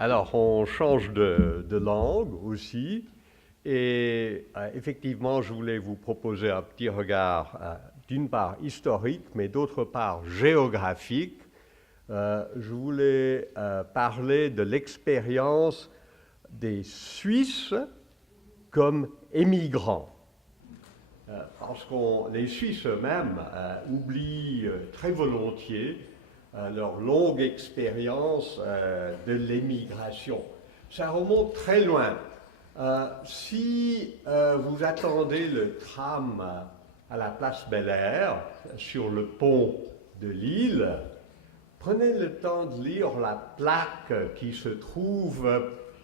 Alors, on change de langue aussi. Et effectivement, je voulais vous proposer un petit regard, d'une part historique, mais d'autre part géographique. Je voulais parler de l'expérience des Suisses comme émigrants. Parce que les Suisses eux-mêmes oublient très volontiers leur longue expérience de l'émigration. Ça remonte très loin. Si vous attendez le tram à la place Bel-Air, sur le pont de Lille, prenez le temps de lire la plaque qui se trouve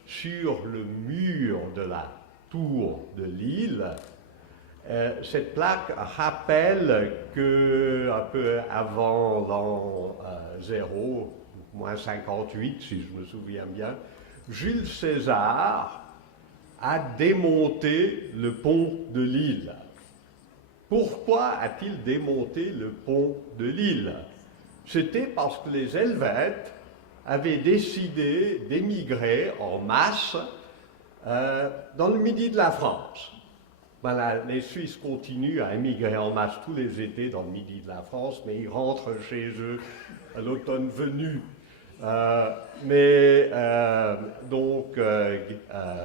sur le mur de la tour de Lille. Cette plaque rappelle que un peu avant l'an 0, moins 58 si je me souviens bien, Jules César a démonté le pont de Lille. Pourquoi a-t-il démonté le pont de Lille? C'était parce que les Helvètes avaient décidé d'émigrer en masse dans le midi de la France. Voilà, les Suisses continuent à émigrer en masse tous les étés dans le midi de la France, mais ils rentrent chez eux à l'automne venu.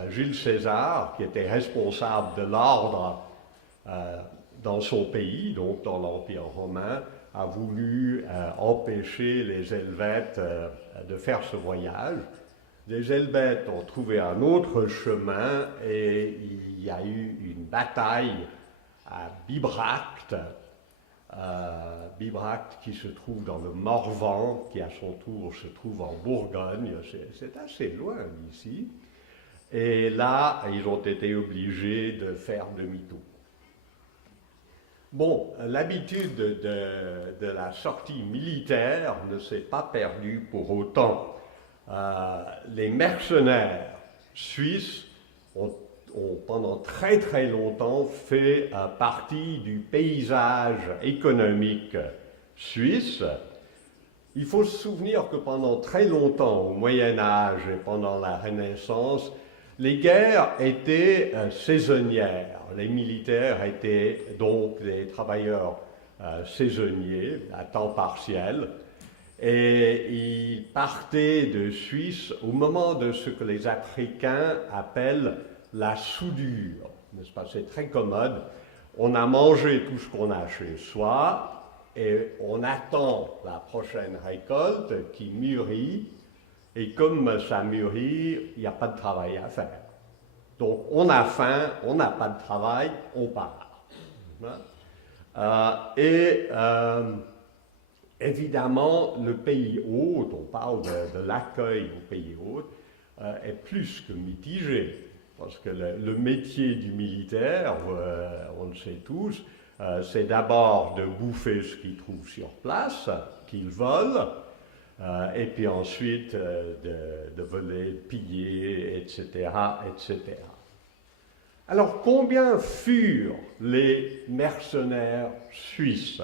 Jules César, qui était responsable de l'ordre dans son pays, donc dans l'Empire romain, a voulu empêcher les Helvètes de faire ce voyage. Les Helvètes ont trouvé un autre chemin et il y a eu une bataille à Bibracte, Bibracte qui se trouve dans le Morvan, qui à son tour se trouve en Bourgogne, c'est assez loin d'ici. Et là, ils ont été obligés de faire demi-tour. Bon, l'habitude de la sortie militaire ne s'est pas perdue pour autant. Les mercenaires suisses ont pendant très très longtemps fait partie du paysage économique suisse. Il faut se souvenir que pendant très longtemps, au Moyen-Âge et pendant la Renaissance, les guerres étaient saisonnières. Les militaires étaient donc des travailleurs saisonniers à temps partiel. Et ils partaient de Suisse au moment de ce que les Africains appellent la soudure. N'est-ce pas? C'est très commode. On a mangé tout ce qu'on a chez soi et on attend la prochaine récolte qui mûrit. Et comme ça mûrit, il n'y a pas de travail à faire. Donc on a faim, on n'a pas de travail, on part. Évidemment, le pays hôte, on parle de l'accueil au pays hôte, est plus que mitigé. Parce que le métier du militaire, on le sait tous, c'est d'abord de bouffer ce qu'ils trouvent sur place, qu'ils volent, et puis ensuite de voler, de piller, etc., etc. Alors, combien furent les mercenaires suisses?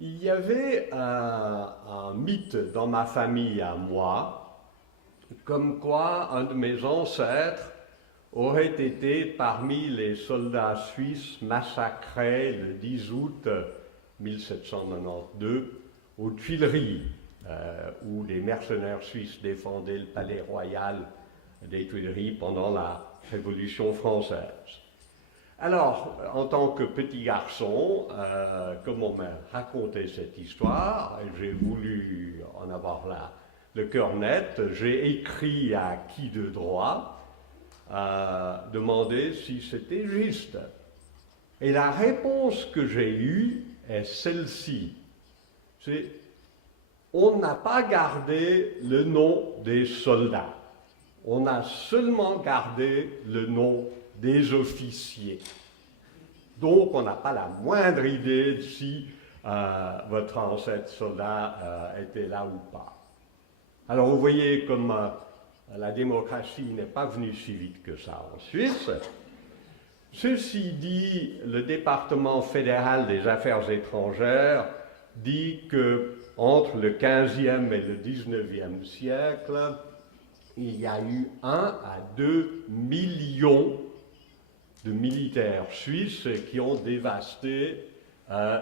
Il y avait un mythe dans ma famille à moi, comme quoi un de mes ancêtres aurait été parmi les soldats suisses massacrés le 10 août 1792 aux Tuileries, où les mercenaires suisses défendaient le palais royal des Tuileries pendant la Révolution française. Alors, en tant que petit garçon, comme on m'a raconté cette histoire, j'ai voulu en avoir le cœur net. J'ai écrit à qui de droit, demander si c'était juste. Et la réponse que j'ai eue est celle-ci. C'est: on n'a pas gardé le nom des soldats. On a seulement gardé le nom des officiers. Donc, on n'a pas la moindre idée de si votre ancêtre soldat était là ou pas. Alors, vous voyez comme la démocratie n'est pas venue si vite que ça en Suisse. Ceci dit, le département fédéral des affaires étrangères dit que entre le 15e et le 19e siècle, il y a eu 1 à 2 millions de militaires suisses qui ont dévasté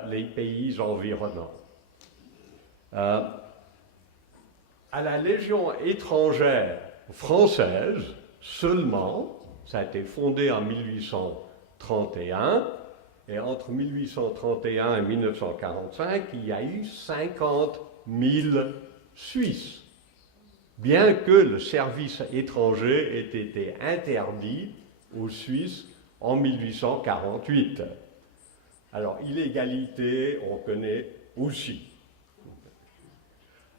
les pays environnants. À la Légion étrangère française seulement, ça a été fondé en 1831, et entre 1831 et 1945, il y a eu 50 000 Suisses, bien que le service étranger ait été interdit aux Suisses en 1848. Alors, illégalité, on connaît aussi.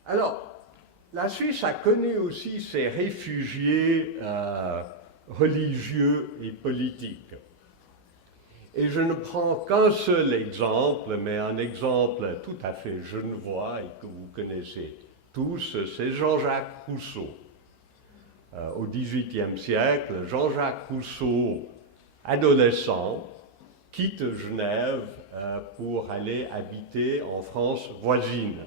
Alors, la Suisse a connu aussi ses réfugiés religieux et politiques. Et je ne prends qu'un seul exemple, mais un exemple tout à fait genevois et que vous connaissez tous, c'est Jean-Jacques Rousseau. Au XVIIIe siècle, Jean-Jacques Rousseau, adolescent, quitte Genève pour aller habiter en France voisine.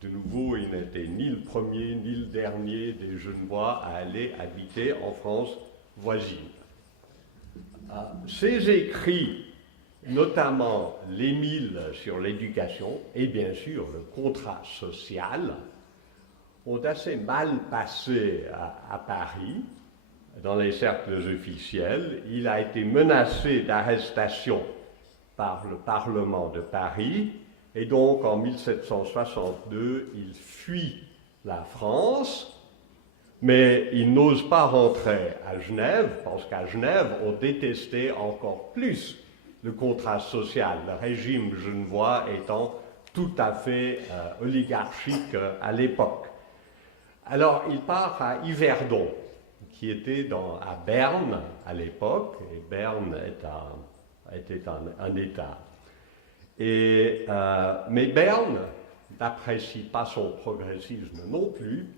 De nouveau, il n'était ni le premier ni le dernier des Genevois à aller habiter en France voisine. Ses écrits, notamment l'Émile sur l'éducation et bien sûr le contrat social, ont assez mal passé à Paris, dans les cercles officiels. Il a été menacé d'arrestation par le Parlement de Paris, et donc en 1762, il fuit la France, mais il n'ose pas rentrer à Genève, parce qu'à Genève, on détestait encore plus le contrat social, le régime genevois étant tout à fait oligarchique à l'époque. Alors, il part à Yverdon, qui était à Berne à l'époque, et Berne était un État. Mais Berne n'apprécie pas son progressisme non plus,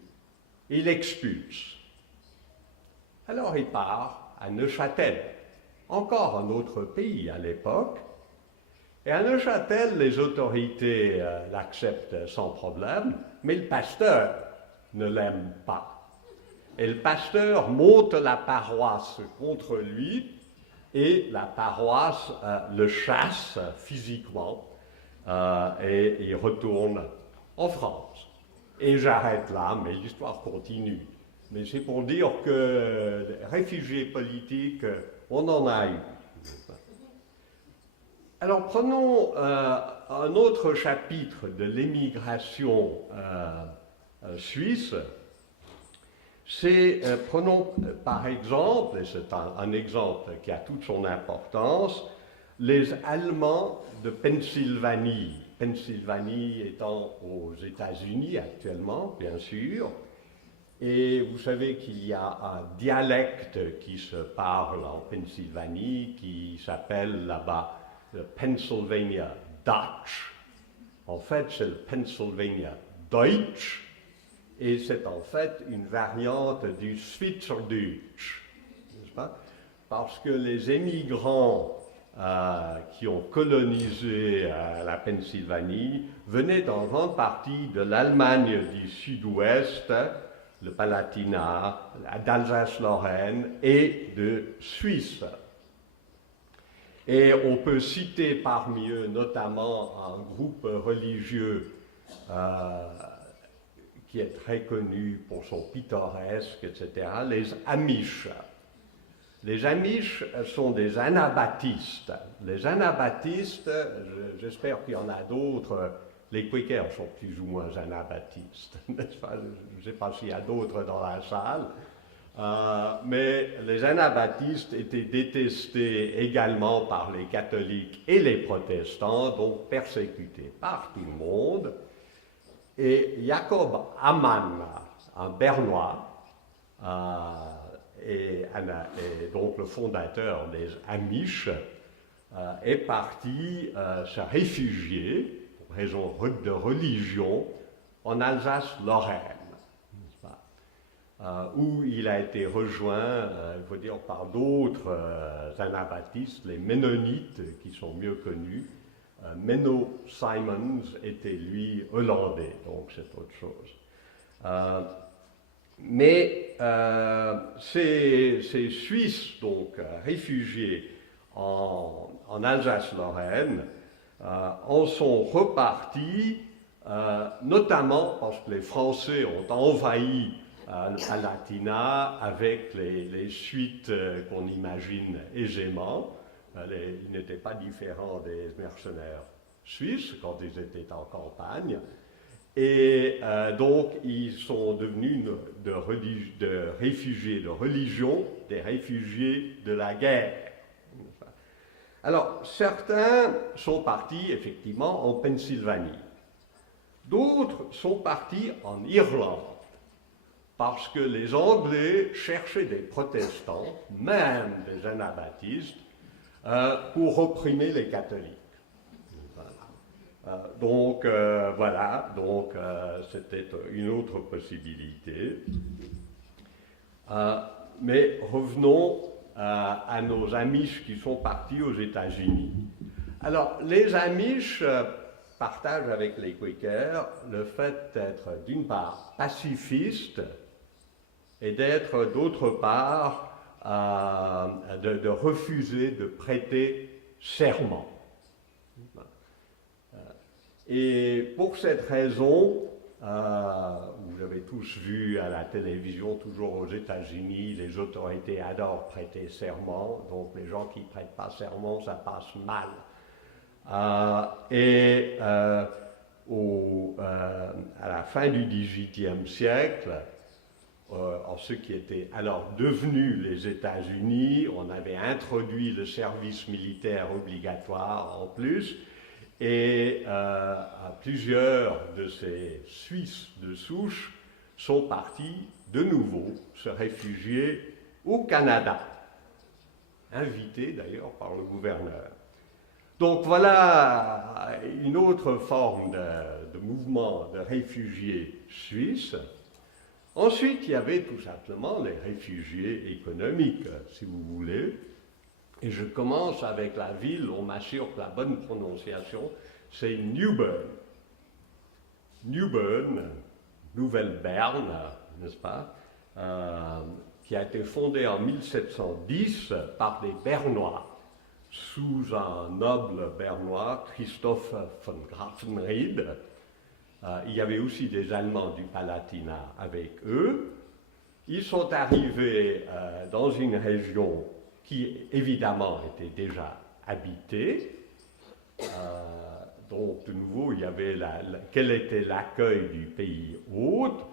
il expulse. Alors il part à Neuchâtel, encore un autre pays à l'époque, et à Neuchâtel, les autorités l'acceptent sans problème, mais le pasteur ne l'aime pas. Et le pasteur monte la paroisse contre lui, et la paroisse le chasse physiquement, et il retourne en France. Et j'arrête là, mais l'histoire continue. Mais c'est pour dire que réfugiés politiques, on en a eu. Alors prenons un autre chapitre de l'émigration suisse. Prenons par exemple, et c'est un exemple qui a toute son importance, les Allemands de Pennsylvanie. Pennsylvanie étant aux États-Unis actuellement, bien sûr. Et vous savez qu'il y a un dialecte qui se parle en Pennsylvanie qui s'appelle là-bas le Pennsylvania Dutch. En fait, c'est le Pennsylvania Deutsch. Et c'est en fait une variante du Schweizerdeutsch, n'est-ce pas? Parce que les émigrants qui ont colonisé la Pennsylvanie venaient en grande partie de l'Allemagne du Sud-Ouest, le Palatinat, d'Alsace-Lorraine et de Suisse. Et on peut citer parmi eux notamment un groupe religieux qui est très connu pour son pittoresque, etc., les Amish. Les Amish sont des anabaptistes. Les anabaptistes, j'espère qu'il y en a d'autres, les Quakers sont plus ou moins anabaptistes, n'est-ce pas? Je ne sais pas s'il y a d'autres dans la salle, mais les anabaptistes étaient détestés également par les catholiques et les protestants, donc persécutés par tout le monde. Et Jacob Ammann, un Bernois, et donc le fondateur des Amish, est parti se réfugier, pour raison de religion, en Alsace-Lorraine, où il a été rejoint, il faut dire, par d'autres anabaptistes, les Ménonites, qui sont mieux connus, Menno Simons était lui hollandais, donc c'est autre chose. Mais ces Suisses, donc réfugiés en Alsace-Lorraine, en sont repartis, notamment parce que les Français ont envahi Palatinat avec les suites qu'on imagine aisément. Ils n'étaient pas différents des mercenaires suisses quand ils étaient en campagne. Et donc, ils sont devenus de réfugiés de religion, des réfugiés de la guerre. Alors, certains sont partis effectivement en Pennsylvanie. D'autres sont partis en Irlande, parce que les Anglais cherchaient des protestants, même des anabaptistes, pour opprimer les catholiques. Donc voilà, c'était une autre possibilité. Mais revenons à nos Amish qui sont partis aux États-Unis. Alors, les Amish partagent avec les Quakers le fait d'être d'une part pacifistes et d'être d'autre part de refuser de prêter serment. Et pour cette raison, vous avez tous vu à la télévision, toujours aux États-Unis, les autorités adorent prêter serment, donc les gens qui ne prêtent pas serment, ça passe mal. À la fin du XVIIIe siècle, en ce qui était alors devenu les États-Unis, on avait introduit le service militaire obligatoire en plus, et plusieurs de ces Suisses de souche sont partis de nouveau se réfugier au Canada, invités d'ailleurs par le gouverneur. Donc voilà une autre forme de mouvement de réfugiés suisses. Ensuite, il y avait tout simplement les réfugiés économiques, si vous voulez. Et je commence avec la ville, on m'assure que la bonne prononciation, c'est Newbern. Newbern, Nouvelle-Berne, n'est-ce pas, qui a été fondée en 1710 par des Bernois, sous un noble bernois, Christoph von Grafenried. Il y avait aussi des Allemands du Palatinat avec eux. Ils sont arrivés dans une région qui évidemment était déjà habitée. Donc de nouveau, il y avait quel était l'accueil du pays hôte.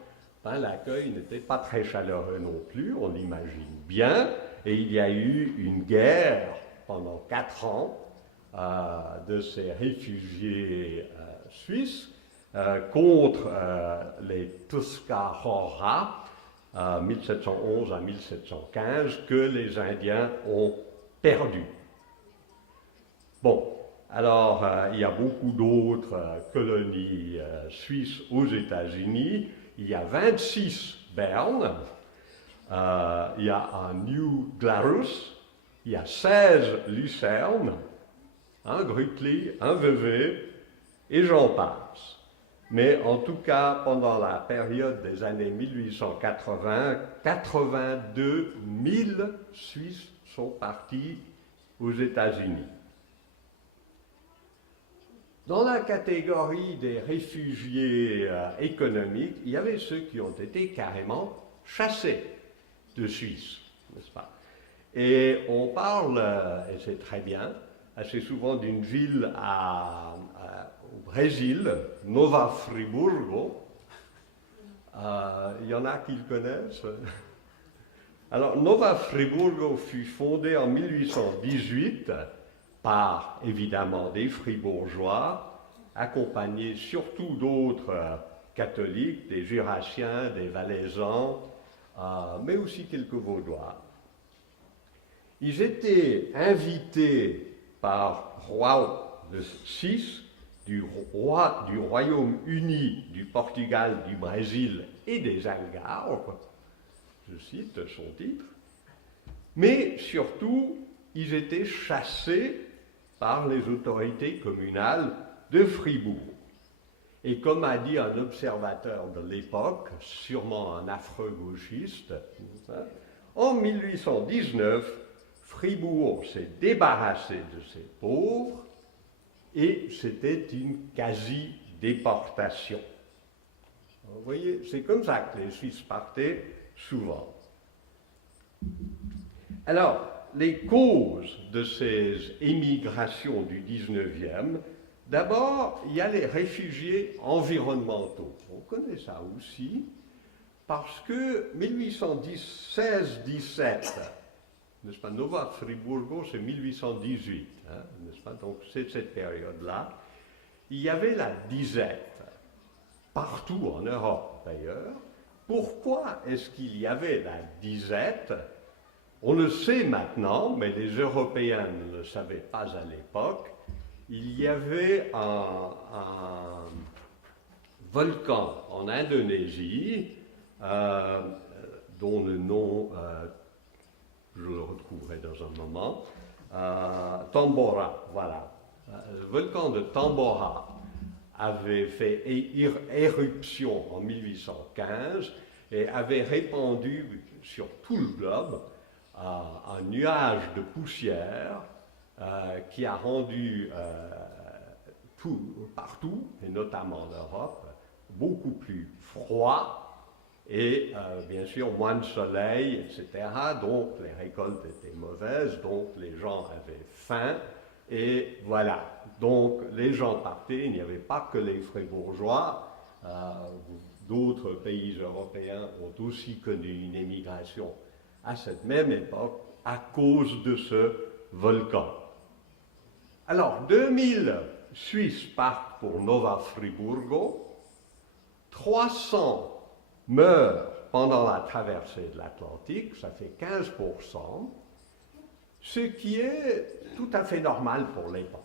Ben, l'accueil n'était pas très chaleureux non plus, on l'imagine bien. Et il y a eu une guerre pendant 4 ans de ces réfugiés suisses contre les Tuscarora, 1711 à 1715, que les Indiens ont perdu. Bon, alors il y a beaucoup d'autres colonies suisses aux États-Unis. Il y a 26 Bernes, il y a un New Glarus, il y a 16 Lucerne, un Grutli, un Vevey, et j'en passe. Mais en tout cas, pendant la période des années 1880, 82 000 Suisses sont partis aux États-Unis. Dans la catégorie des réfugiés économiques, il y avait ceux qui ont été carrément chassés de Suisse, n'est-ce pas? Et on parle, et c'est très bien, assez souvent d'une ville au Brésil, Nova Friburgo. Il y en a qui le connaissent. Alors, Nova Friburgo fut fondée en 1818 par, évidemment, des fribourgeois, accompagnés surtout d'autres catholiques, des Jurassiens, des Valaisans, mais aussi quelques Vaudois. Ils étaient invités par roi VI du Royaume-Uni du Portugal, du Brésil et des Algarves, je cite son titre, mais surtout, ils étaient chassés par les autorités communales de Fribourg. Et comme a dit un observateur de l'époque, sûrement un affreux gauchiste, en 1819, Fribourg s'est débarrassé de ses pauvres et c'était une quasi-déportation. Vous voyez, c'est comme ça que les Suisses partaient souvent. Alors, les causes de ces émigrations du 19e, d'abord, il y a les réfugiés environnementaux. On connaît ça aussi, parce que 1816-17, n'est-ce pas, Nova Friburgo, c'est 1818, hein, n'est-ce pas, donc c'est cette période-là, il y avait la disette, partout en Europe d'ailleurs. Pourquoi est-ce qu'il y avait la disette? On le sait maintenant, mais les Européens ne le savaient pas à l'époque. Il y avait un volcan en Indonésie, dont le nom, je le retrouverai dans un moment, Tambora, voilà. Le volcan de Tambora avait fait éruption en 1815 et avait répandu sur tout le globe un nuage de poussière qui a rendu partout, et notamment en Europe, beaucoup plus froid et bien sûr moins de soleil, etc. Donc les récoltes étaient mauvaises, donc les gens avaient faim et voilà. Donc les gens partaient, il n'y avait pas que les Fribourgeois, d'autres pays européens ont aussi connu une émigration à cette même époque à cause de ce volcan. Alors, 2000 Suisses partent pour Nova Friburgo, 300 meurent pendant la traversée de l'Atlantique, ça fait 15%, ce qui est tout à fait normal pour l'époque.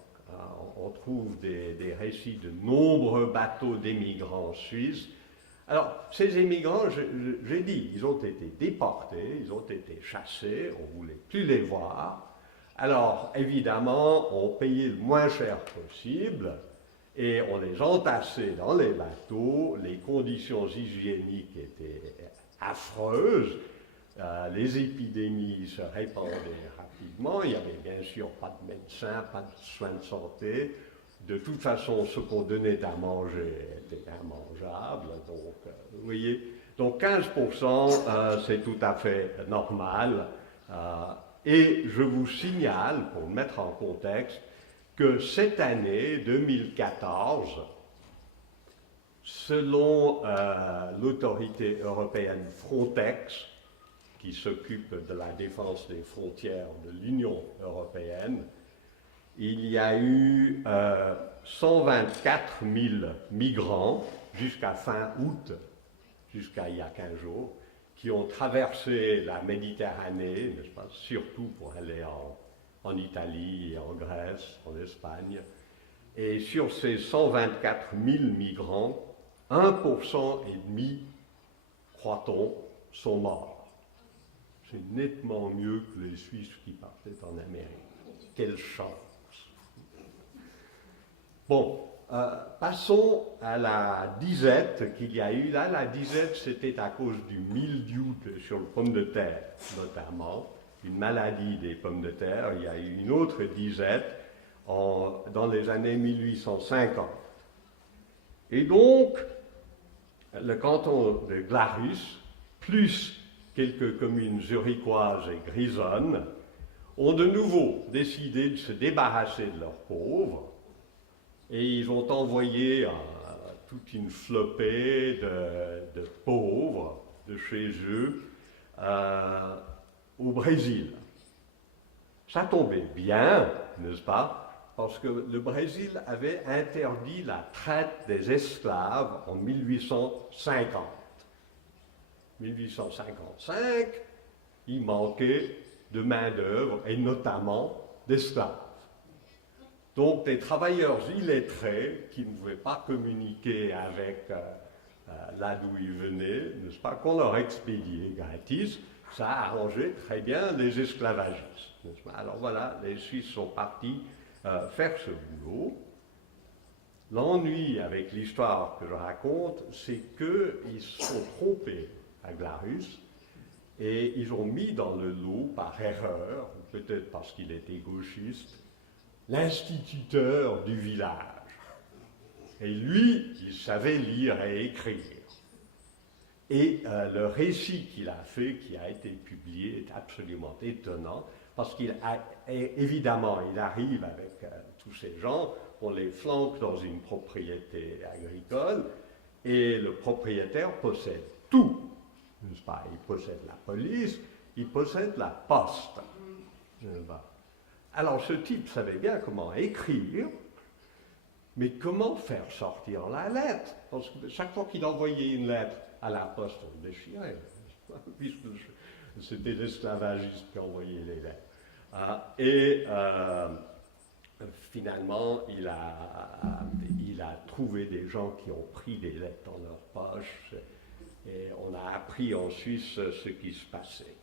On trouve des récits de nombreux bateaux d'émigrants suisses. Alors, ces émigrants, j'ai dit, ils ont été déportés, ils ont été chassés, on ne voulait plus les voir. Alors, évidemment, on payait le moins cher possible et on les entassait dans les bateaux. Les conditions hygiéniques étaient affreuses. Les épidémies se répandaient rapidement. Il n'y avait bien sûr pas de médecins, pas de soins de santé. De toute façon, ce qu'on donnait à manger était immangeable. Donc, vous voyez, donc 15%, c'est tout à fait normal. Et je vous signale, pour le mettre en contexte, que cette année, 2014, selon l'autorité européenne Frontex, qui s'occupe de la défense des frontières de l'Union européenne, il y a eu 124 000 migrants jusqu'à fin août, jusqu'à il y a 15 jours, qui ont traversé la Méditerranée, n'est-ce pas, surtout pour aller en Italie, en Grèce, en Espagne. Et sur ces 124 000 migrants, 1,5%, croit-on, sont morts. C'est nettement mieux que les Suisses qui partaient en Amérique. Quelle chance! Bon, passons à la disette qu'il y a eu. Là, la disette, c'était à cause du mildiou sur le pomme de terre, notamment, une maladie des pommes de terre. Il y a eu une autre disette dans les années 1850. Et donc, le canton de Glarus, plus quelques communes zurichoises et grisonnes, ont de nouveau décidé de se débarrasser de leurs pauvres. Et ils ont envoyé toute une flopée de pauvres de chez eux au Brésil. Ça tombait bien, n'est-ce pas? Parce que le Brésil avait interdit la traite des esclaves en 1850. 1855, il manquait de main-d'œuvre et notamment d'esclaves. Donc des travailleurs illettrés qui ne pouvaient pas communiquer avec là d'où ils venaient, n'est-ce pas, qu'on leur expédiait gratis, ça a arrangé très bien les esclavagistes. N'est-ce pas? Alors voilà, les Suisses sont partis faire ce boulot. L'ennui avec l'histoire que je raconte, c'est qu'ils se sont trompés à Glarus et ils ont mis dans le lot, par erreur, ou peut-être parce qu'il était gauchiste, l'instituteur du village. Et lui, il savait lire et écrire. Et le récit qu'il a fait, qui a été publié, est absolument étonnant, parce évidemment, il arrive avec tous ces gens, on les flanque dans une propriété agricole, et le propriétaire possède tout, n'est-ce pas? Il possède la police, il possède la poste, n'est-ce pas? Alors ce type savait bien comment écrire, mais comment faire sortir la lettre? Parce que chaque fois qu'il envoyait une lettre à la poste, on le déchirait, puisque c'était l'esclavagiste qui envoyait les lettres. Et finalement, il a trouvé des gens qui ont pris des lettres dans leur poche, et on a appris en Suisse ce qui se passait.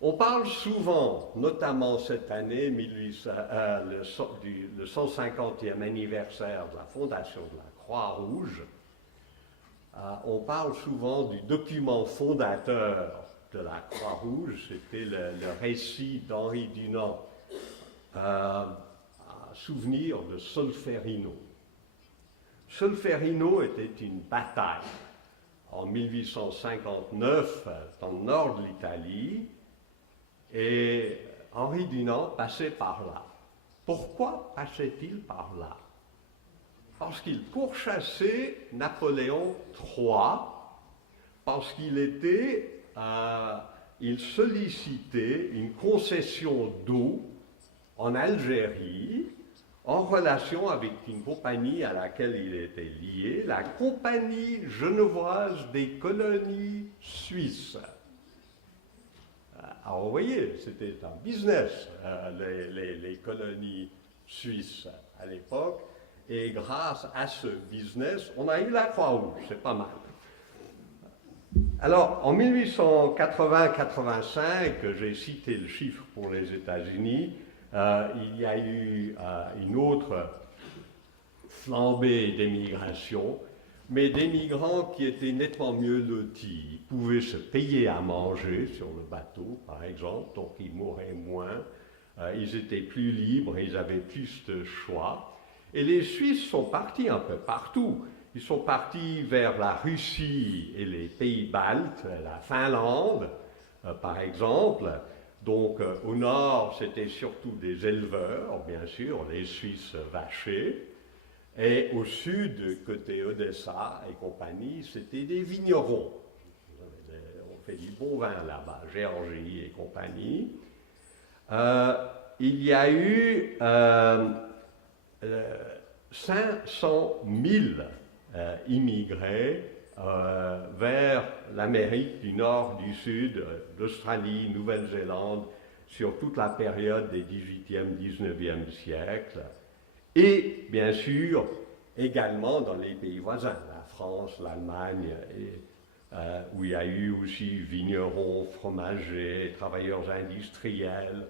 On parle souvent, notamment cette année, le 150e anniversaire de la fondation de la Croix-Rouge, on parle souvent du document fondateur de la Croix-Rouge, c'était le récit d'Henri Dunant, souvenir de Solferino. Solferino était une bataille en 1859 dans le nord de l'Italie, et Henri Dunant passait par là. Pourquoi passait-il par là? Parce qu'il pourchassait Napoléon III, parce il sollicitait une concession d'eau en Algérie, en relation avec une compagnie à laquelle il était lié, la Compagnie genevoise des colonies suisses. Alors vous voyez, c'était un business, les colonies suisses à l'époque, et grâce à ce business, on a eu la Croix-Rouge, c'est pas mal. Alors, en 1880-85, j'ai cité le chiffre pour les États-Unis, il y a eu une autre flambée d'émigration, mais des migrants qui étaient nettement mieux lotis. Ils pouvaient se payer à manger sur le bateau, par exemple, donc ils mouraient moins, ils étaient plus libres, ils avaient plus de choix. Et les Suisses sont partis un peu partout. Ils sont partis vers la Russie et les pays baltes, la Finlande, par exemple. Donc au nord, c'était surtout des éleveurs, bien sûr, les Suisses vachers. Et au sud, côté Odessa et compagnie, c'était des vignerons. On fait du bon vin là-bas, Géorgie et compagnie. Il y a eu 500 000 immigrés vers l'Amérique du Nord, du Sud, l'Australie, Nouvelle-Zélande, sur toute la période des 18e, 19e siècles. Et bien sûr, également dans les pays voisins, la France, l'Allemagne, où il y a eu aussi vignerons, fromagers, travailleurs industriels,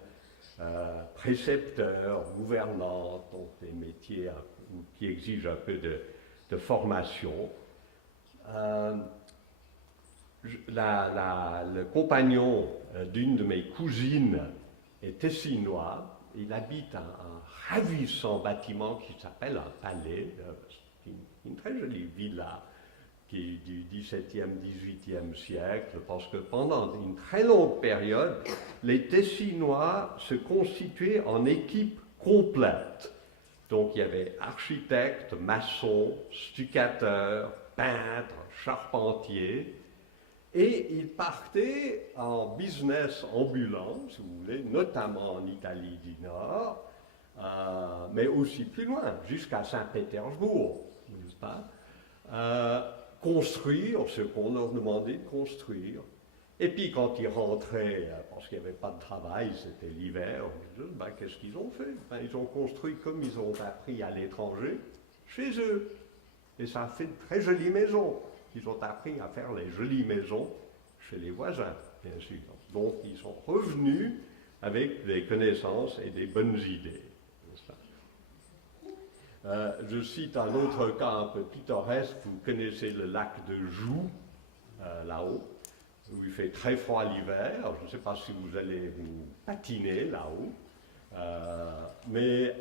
précepteurs, gouvernants, donc des métiers qui exigent un peu de formation. Le compagnon d'une de mes cousines est tessinois. Il habite un ravissant bâtiment qui s'appelle un palais, une très jolie villa qui est du XVIIe, XVIIIe siècle, parce que pendant une très longue période, les Tessinois se constituaient en équipe complète. Donc il y avait architectes, maçons, stucateurs, peintres, charpentiers, et ils partaient en business ambulant, si vous voulez, notamment en Italie du Nord, mais aussi plus loin, jusqu'à Saint-Pétersbourg, n'est-ce pas? Construire ce qu'on leur demandait de construire. Et puis quand ils rentraient, parce qu'il n'y avait pas de travail, c'était l'hiver, qu'est-ce qu'ils ont fait? Ils ont construit comme ils ont appris à l'étranger, chez eux. Et ça a fait de très jolies maisons. Ils ont appris à faire les jolies maisons chez les voisins, bien sûr. Donc ils sont revenus avec des connaissances et des bonnes idées. Je cite un autre cas un peu pittoresque. Vous connaissez le lac de Joux, là-haut, où il fait très froid l'hiver. Je ne sais pas si vous allez vous patiner là-haut. Mais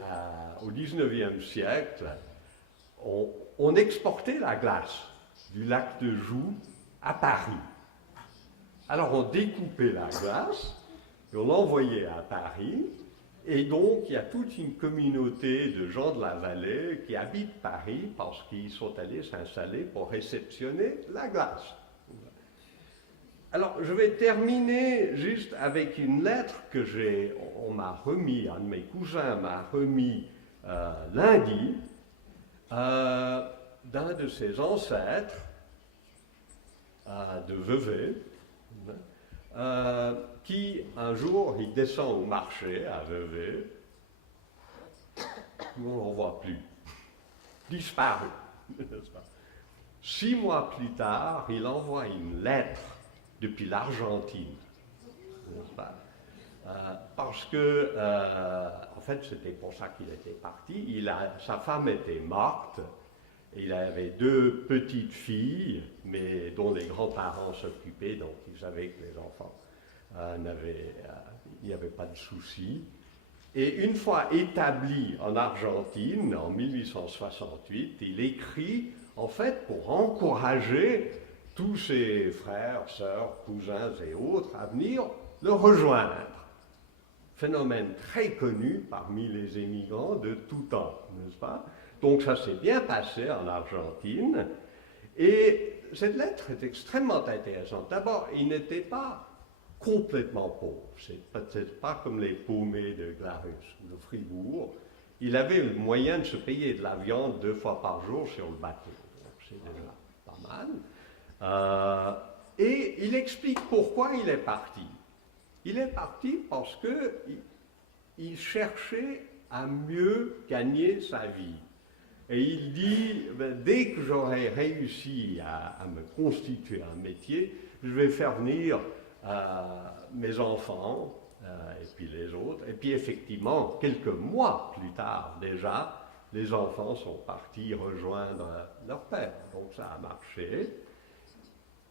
au XIXe siècle, on exportait la glace du lac de Joux à Paris. Alors on découpait la glace et on l'envoyait à Paris. Et donc il y a toute une communauté de gens de la vallée qui habitent Paris parce qu'ils sont allés s'installer pour réceptionner la glace. Alors, je vais terminer juste avec une lettre que on m'a remis, un de mes cousins m'a remis lundi, d'un de ses ancêtres, de Vevey, qui un jour, il descend au marché à Vevey, on ne le voit plus, disparu, n'est-ce pas? 6 mois plus tard, il envoie une lettre depuis l'Argentine, n'est-ce pas? Parce que, en fait, c'était pour ça qu'il était parti. Sa femme était morte, il avait 2 petites filles, mais dont les grands-parents s'occupaient, donc ils savaient que les enfants il n'y avait pas de souci. Et une fois établi en Argentine, en 1868, il écrit, en fait, pour encourager tous ses frères, sœurs, cousins et autres à venir le rejoindre. Phénomène très connu parmi les émigrants de tout temps, n'est-ce pas? Donc ça s'est bien passé en Argentine. Et cette lettre est extrêmement intéressante. D'abord, il n'était pas complètement pauvre. C'est peut-être pas comme les paumés de Glarus ou de Fribourg. Il avait le moyen de se payer de la viande 2 fois par jour sur le bateau. C'est déjà pas mal. Et il explique pourquoi il est parti. Il est parti parce qu'il cherchait à mieux gagner sa vie. Et il dit, dès que j'aurai réussi à me constituer un métier, je vais faire venir mes enfants, et puis les autres. Et puis effectivement, quelques mois plus tard déjà, les enfants sont partis rejoindre leur père. Donc ça a marché.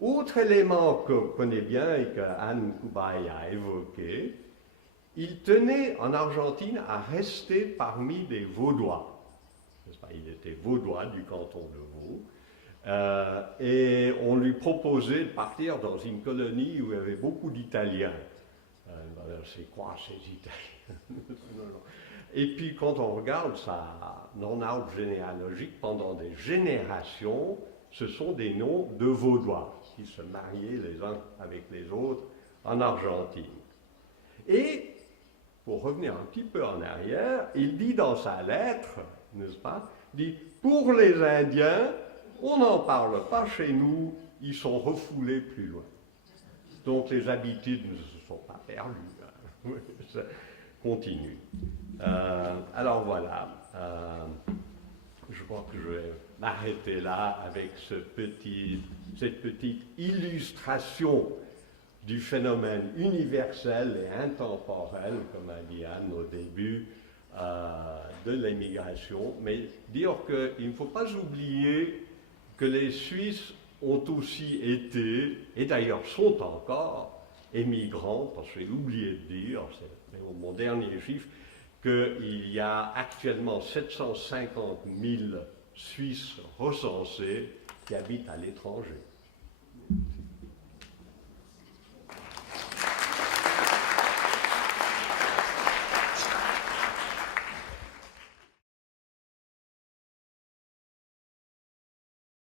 Autre élément qu'on connaît bien et que Anne Koubaï a évoqué, il tenait en Argentine à rester parmi les Vaudois. Il était Vaudois du canton de Vaud. Et on lui proposait de partir dans une colonie où il y avait beaucoup d'Italiens. C'est quoi ces Italiens? Et puis quand on regarde son arbre généalogique, pendant des générations, ce sont des noms de Vaudois qui se mariaient les uns avec les autres en Argentine. Et, pour revenir un petit peu en arrière, il dit dans sa lettre, n'est-ce pas, il dit, pour les Indiens, on n'en parle pas chez nous, ils sont refoulés plus loin. Donc les habitudes ne se sont pas perdues. Hein. Ça continue. Alors voilà. Je crois que je vais m'arrêter là avec cette petite illustration du phénomène universel et intemporel, comme a dit Anne au début, de l'émigration. Mais dire qu'il ne faut pas oublier que les Suisses ont aussi été, et d'ailleurs sont encore, émigrants, parce que j'ai oublié de dire, c'est mon dernier chiffre, qu'il y a actuellement 750 000 Suisses recensés qui habitent à l'étranger.